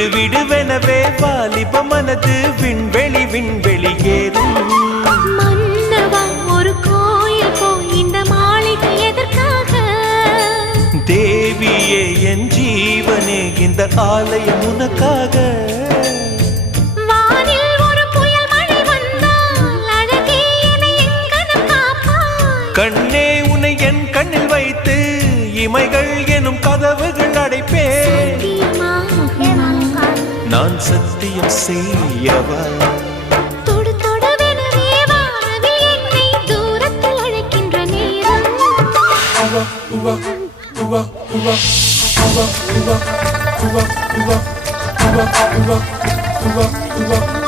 விடுவிடுவெனவே வாலிப மனது விண்வெளி விண்வெளி ஏறும். மன்னவா ஒரு கோயில் போய் இந்த மாளிகை எதற்காக? தேவியே என் ஜீவனே இந்த ஆலயம் உனக்காக. வானில் ஒரு புயல் மழை வந்தால் அழகே என்னை எங்கனம் காப்பாய். கண்ணே உன்னை என் கண்ணில் வைத்து இமைகள் எனும் கதவுகள் அடைப்பேன். நான் சத்தியம் செய்யவா? தொடு தொடுவெனவே வானவில் என்னை தூரத்தில் அழைக்கின்ற நேரம். Uva, uva, uva, uva, uva, uva, uva, uva, uva.